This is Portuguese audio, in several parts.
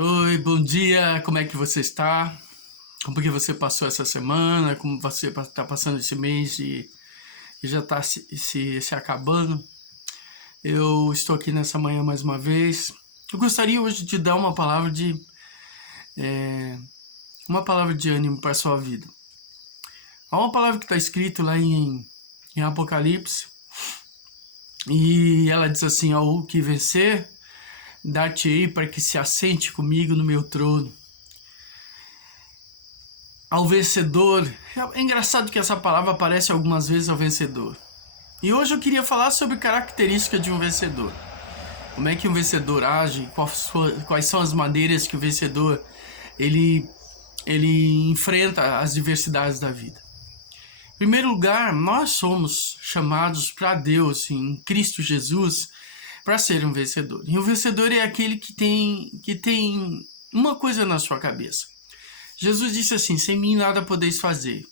Oi, bom dia, como é que você está? Como que você passou essa semana? Como você está passando esse mês e já está se acabando? Eu estou aqui nessa manhã mais uma vez. Eu gostaria hoje de dar eh, uma palavra de ânimo para a sua vida. Há uma palavra que está escrito lá em Apocalipse e ela diz assim: ao que vencer, dar-te-ei para que se assente comigo no meu trono. Ao vencedor. É engraçado que essa palavra aparece algumas vezes ao vencedor. E hoje eu queria falar sobre características de um vencedor. Como é que um vencedor age, quais são as maneiras que o vencedor ele, ele enfrenta as diversidades da vida. Em primeiro lugar, nós somos chamados para Deus, em Cristo Jesus, para ser um vencedor. E o vencedor é aquele que tem uma coisa na sua cabeça. Jesus disse assim: sem mim nada podeis fazer.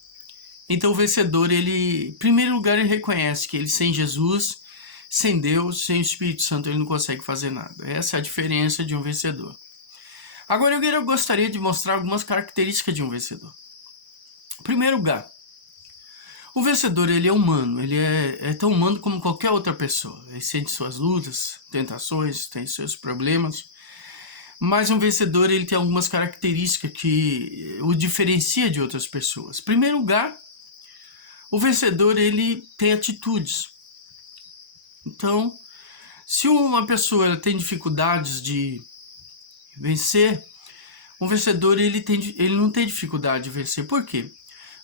Então o vencedor, ele, em primeiro lugar, ele reconhece que ele sem Jesus, sem Deus, sem o Espírito Santo, ele não consegue fazer nada. Essa é a diferença de um vencedor. Agora eu gostaria de mostrar algumas características de um vencedor. Em primeiro lugar, o vencedor, ele é humano, ele é tão humano como qualquer outra pessoa. Ele sente suas lutas, tentações, tem seus problemas. Mas um vencedor, ele tem algumas características que o diferencia de outras pessoas. Em primeiro lugar, o vencedor, ele tem atitudes. Então, se uma pessoa ela tem dificuldades de vencer, um vencedor, ele não tem dificuldade de vencer. Por quê?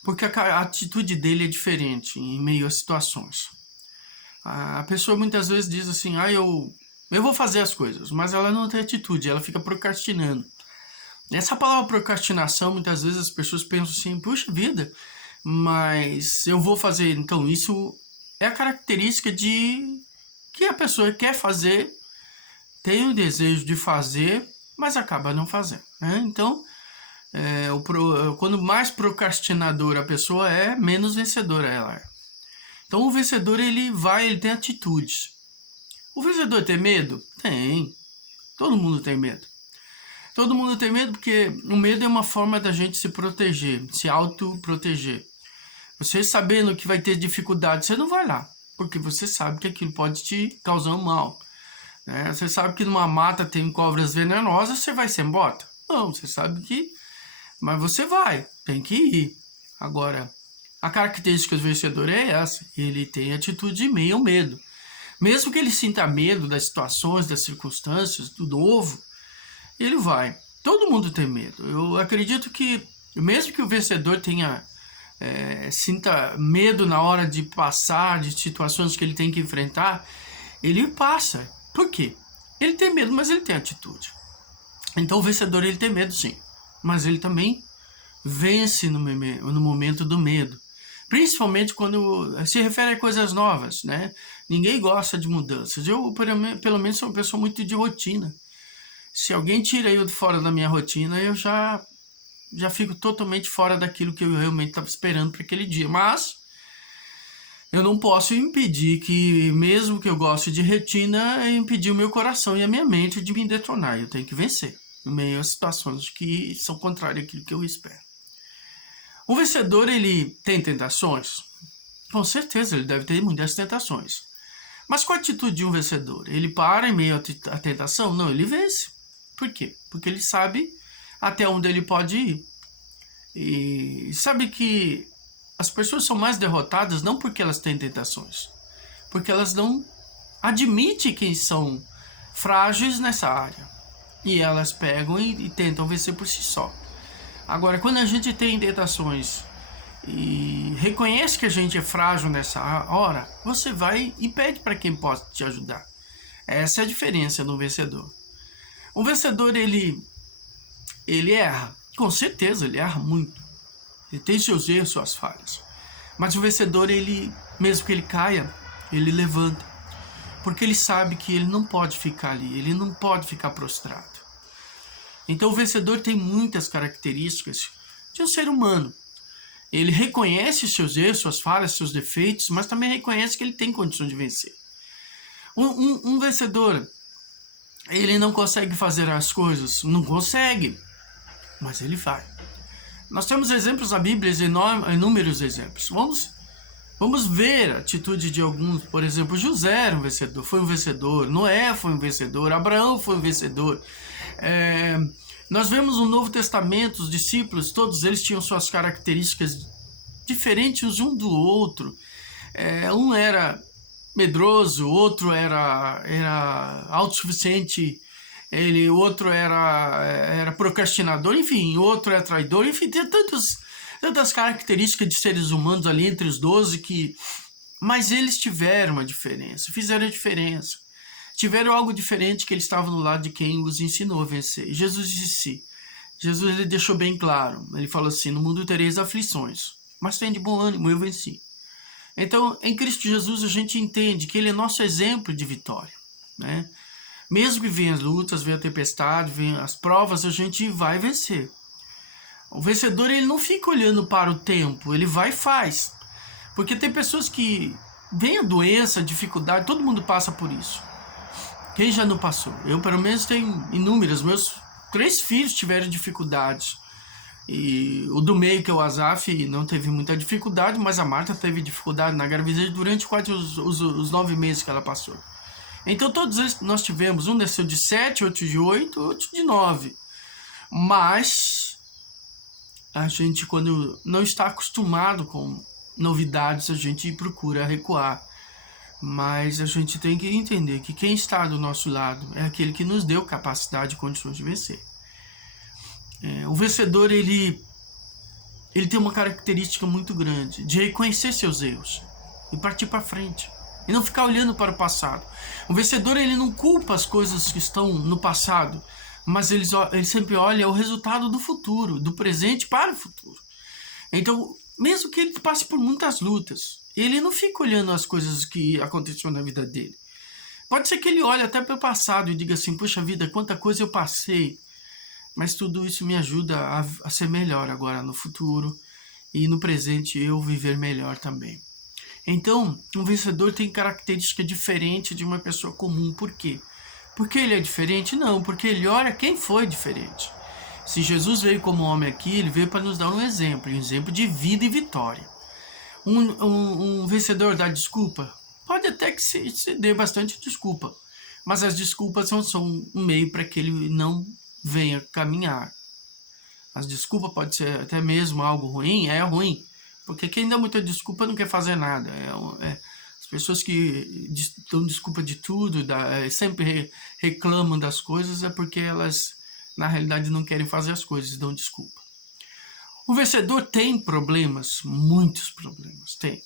Porque a atitude dele é diferente em meio a situações. A pessoa muitas vezes diz assim: eu vou fazer as coisas, mas ela não tem atitude, ela fica procrastinando. Essa palavra procrastinação, muitas vezes as pessoas pensam assim: puxa vida, mas eu vou fazer. Então isso é a característica de que a pessoa quer fazer, tem o desejo de fazer, mas acaba não fazendo, né? Então, quando mais procrastinadora a pessoa é, menos vencedora ela é. Então o vencedor, ele tem atitudes. O vencedor tem medo? Tem. Todo mundo tem medo. Todo mundo tem medo porque o medo é uma forma da gente se proteger, se autoproteger. Você sabendo que vai ter dificuldade, você não vai lá, porque você sabe que aquilo pode te causar um mal. Né? Você sabe que numa mata tem cobras venenosas, você vai sem bota? Não, você sabe que... Mas você vai, tem que ir. Agora, a característica do vencedor é essa: ele tem atitude de meio ao medo. Mesmo que ele sinta medo das situações, das circunstâncias, do novo, ele vai. Todo mundo tem medo. Eu acredito que, mesmo que o vencedor sinta medo na hora de passar de situações que ele tem que enfrentar, ele passa. Por quê? Ele tem medo, mas ele tem atitude. Então o vencedor, ele tem medo sim, mas ele também vence no momento do medo. Principalmente quando se refere a coisas novas, né? Ninguém gosta de mudanças. Eu, pelo menos, sou uma pessoa muito de rotina. Se alguém tira eu de fora da minha rotina, eu já fico totalmente fora daquilo que eu realmente estava esperando para aquele dia. Mas eu não posso impedir que, mesmo que eu goste de rotina, impedir o meu coração e a minha mente de me detonar. Eu tenho que vencer em meio a situações que são contrárias àquilo que eu espero. O vencedor, ele tem tentações? Com certeza, ele deve ter muitas tentações. Mas qual a atitude de um vencedor? Ele para em meio à tentação? Não, ele vence. Por quê? Porque ele sabe até onde ele pode ir. E sabe que as pessoas são mais derrotadas não porque elas têm tentações, porque elas não admitem que são frágeis nessa área. E elas pegam e tentam vencer por si só. Agora, quando a gente tem tentações e reconhece que a gente é frágil nessa hora, você vai e pede para quem possa te ajudar. Essa é a diferença do vencedor. O vencedor, ele erra. Com certeza, ele erra muito. Ele tem seus erros, suas falhas. Mas o vencedor, mesmo que ele caia, ele levanta. Porque ele sabe que ele não pode ficar ali, ele não pode ficar prostrado. Então o vencedor tem muitas características de um ser humano. Ele reconhece seus erros, suas falhas, seus defeitos, mas também reconhece que ele tem condição de vencer. Um vencedor, ele não consegue fazer as coisas? Não consegue, mas ele vai. Nós temos exemplos na Bíblia, inúmeros exemplos. Vamos ver a atitude de alguns. Por exemplo, José era um vencedor, foi um vencedor. Noé foi um vencedor. Abraão foi um vencedor. Nós vemos no Novo Testamento, os discípulos, todos eles tinham suas características diferentes um do outro. Um era medroso, outro era autossuficiente, o outro era procrastinador, enfim, outro era traidor, enfim, tem tantas características de seres humanos ali entre os 12 mas eles tiveram uma diferença, fizeram a diferença. Tiveram algo diferente, que eles estavam no lado de quem os ensinou a vencer. Jesus disse, ele deixou bem claro, ele falou assim, no mundo tereis aflições, mas tem de bom ânimo, eu venci. Então, em Cristo Jesus, a gente entende que ele é nosso exemplo de vitória, né? Mesmo que venham as lutas, venha a tempestade, venham as provas, a gente vai vencer. O vencedor, ele não fica olhando para o tempo, ele vai e faz. Porque tem pessoas que vem a doença, a dificuldade, todo mundo passa por isso. Quem já não passou? Eu, pelo menos, tenho inúmeras. Meus 3 filhos tiveram dificuldades. E o do meio, que é o Asaf, não teve muita dificuldade, mas a Marta teve dificuldade na gravidez durante quase os 9 meses que ela passou. Então todos eles nós tivemos, um nasceu de 7, outro de 8, outro de 9. Mas a gente, quando não está acostumado com novidades, a gente procura recuar. Mas a gente tem que entender que quem está do nosso lado é aquele que nos deu capacidade e condições de vencer. O vencedor, ele tem uma característica muito grande, de reconhecer seus erros e partir para frente. E não ficar olhando para o passado. O vencedor, ele não culpa as coisas que estão no passado, mas ele sempre olha o resultado do futuro, do presente para o futuro. Então, mesmo que ele passe por muitas lutas, ele não fica olhando as coisas que aconteceram na vida dele. Pode ser que ele olhe até para o passado e diga assim, puxa vida, quanta coisa eu passei, mas tudo isso me ajuda a ser melhor agora no futuro e no presente eu viver melhor também. Então, um vencedor tem característica diferente de uma pessoa comum. Por quê? Porque ele é diferente? Não, porque ele olha quem foi diferente. Se Jesus veio como homem aqui, ele veio para nos dar um exemplo de vida e vitória. Um vencedor dá desculpa? Pode até que se dê bastante desculpa, mas as desculpas não são um meio para que ele não venha caminhar. As desculpas pode ser até mesmo algo ruim, é ruim, porque quem dá muita desculpa não quer fazer nada. As pessoas que dão desculpa de tudo, sempre reclamam das coisas, é porque elas, na realidade, não querem fazer as coisas, dão desculpa. O vencedor tem problemas, muitos problemas, tem.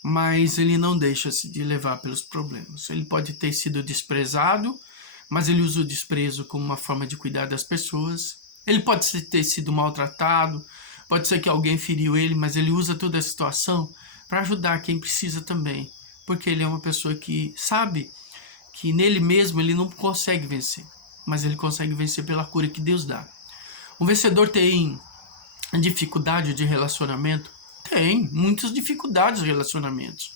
Mas ele não deixa-se de levar pelos problemas. Ele pode ter sido desprezado, mas ele usa o desprezo como uma forma de cuidar das pessoas. Ele pode ter sido maltratado, pode ser que alguém feriu ele, mas ele usa toda a situação para ajudar quem precisa também. Porque ele é uma pessoa que sabe que nele mesmo ele não consegue vencer, mas ele consegue vencer pela cura que Deus dá. Um vencedor tem dificuldade de relacionamento? Tem muitas dificuldades de relacionamentos,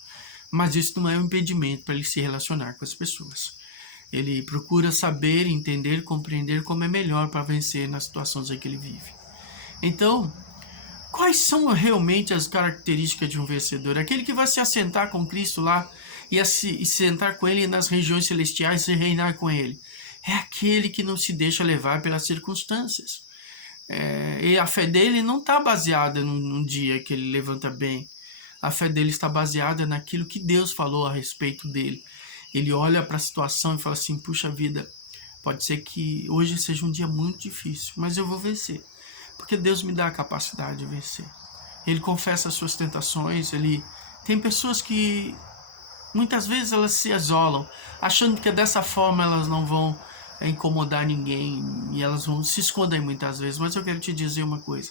mas isso não é um impedimento para ele se relacionar com as pessoas. Ele procura saber, entender, compreender como é melhor para vencer nas situações em que ele vive. Então, quais são realmente as características de um vencedor? Aquele que vai se assentar com Cristo lá e sentar com ele nas regiões celestiais e reinar com ele. É aquele que não se deixa levar pelas circunstâncias. E a fé dele não está baseada num dia que ele levanta bem. A fé dele está baseada naquilo que Deus falou a respeito dele. Ele olha para a situação e fala assim, puxa vida, pode ser que hoje seja um dia muito difícil, mas eu vou vencer, porque Deus me dá a capacidade de vencer. Ele confessa as suas tentações. Tem pessoas que muitas vezes elas se isolam, achando que dessa forma elas não vão incomodar ninguém, e elas vão se esconder muitas vezes. Mas eu quero te dizer uma coisa,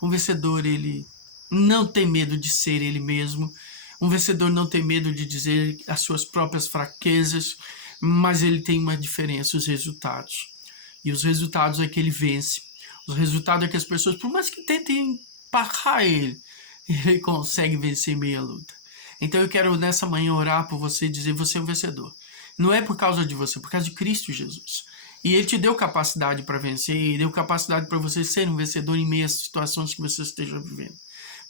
um vencedor, ele não tem medo de ser ele mesmo. Um vencedor não tem medo de dizer as suas próprias fraquezas, mas ele tem uma diferença, os resultados. E os resultados é que ele vence. Os resultados é que as pessoas, por mais que tentem parar ele consegue vencer meia luta. Então eu quero nessa manhã orar por você e dizer, você é um vencedor. Não é por causa de você, é por causa de Cristo Jesus. E Ele te deu capacidade para vencer, e deu capacidade para você ser um vencedor em meio às situações que você esteja vivendo.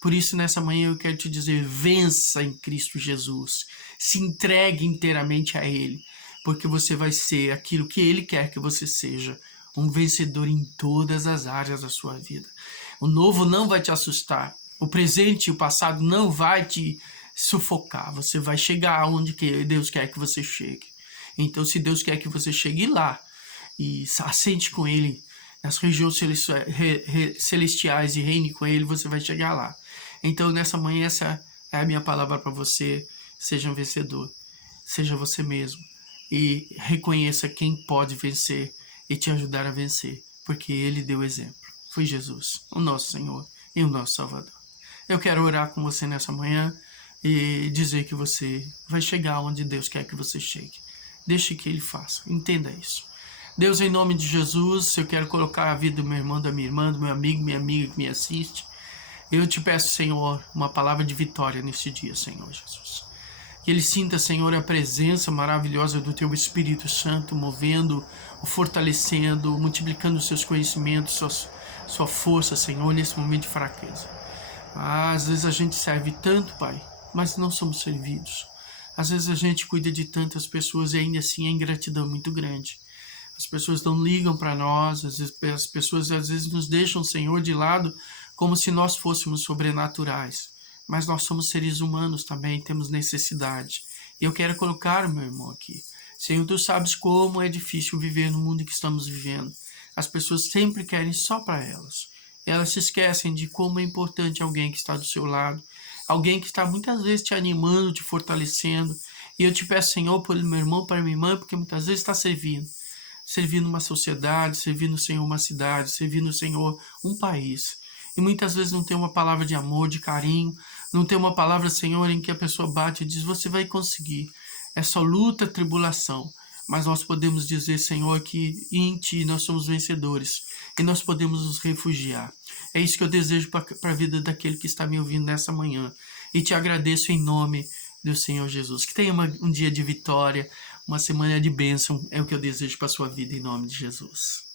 Por isso, nessa manhã, eu quero te dizer, vença em Cristo Jesus. Se entregue inteiramente a Ele, porque você vai ser aquilo que Ele quer que você seja, um vencedor em todas as áreas da sua vida. O novo não vai te assustar, o presente e o passado não vai te sufocar. Você vai chegar aonde Deus quer que você chegue. Então, se Deus quer que você chegue lá e assente com Ele nas regiões celestiais e reine com Ele, você vai chegar lá. Então, nessa manhã, essa é a minha palavra para você. Seja um vencedor. Seja você mesmo. E reconheça quem pode vencer e te ajudar a vencer. Porque Ele deu exemplo. Foi Jesus, o nosso Senhor e o nosso Salvador. Eu quero orar com você nessa manhã e dizer que você vai chegar onde Deus quer que você chegue. Deixe que Ele faça. Entenda isso. Deus, em nome de Jesus, eu quero colocar a vida do meu irmão, da minha irmã, do meu amigo, minha amiga que me assiste. Eu te peço, Senhor, uma palavra de vitória nesse dia, Senhor Jesus. Que ele sinta, Senhor, a presença maravilhosa do Teu Espírito Santo, movendo, o fortalecendo, multiplicando os seus conhecimentos, sua força, Senhor, nesse momento de fraqueza. Às vezes a gente serve tanto, Pai, mas não somos servidos. Às vezes a gente cuida de tantas pessoas e ainda assim a ingratidão é muito grande. As pessoas não ligam para nós, as pessoas às vezes nos deixam, Senhor, de lado como se nós fôssemos sobrenaturais. Mas nós somos seres humanos também, temos necessidade. E eu quero colocar o meu irmão aqui. Senhor, Tu sabes como é difícil viver no mundo que estamos vivendo. As pessoas sempre querem só para elas. Elas se esquecem de como é importante alguém que está do seu lado, alguém que está muitas vezes te animando, te fortalecendo. E eu te peço, Senhor, por meu irmão, para minha irmã, porque muitas vezes está servindo uma sociedade, servindo, Senhor, uma cidade, servindo, Senhor, um país. E muitas vezes não tem uma palavra de amor, de carinho, não tem uma palavra, Senhor, em que a pessoa bate e diz, você vai conseguir. É só luta, tribulação. Mas nós podemos dizer, Senhor, que em Ti nós somos vencedores e nós podemos nos refugiar. É isso que eu desejo para a vida daquele que está me ouvindo nessa manhã. E te agradeço em nome do Senhor Jesus. Que tenha um dia de vitória, uma semana de bênção. É o que eu desejo para a sua vida em nome de Jesus.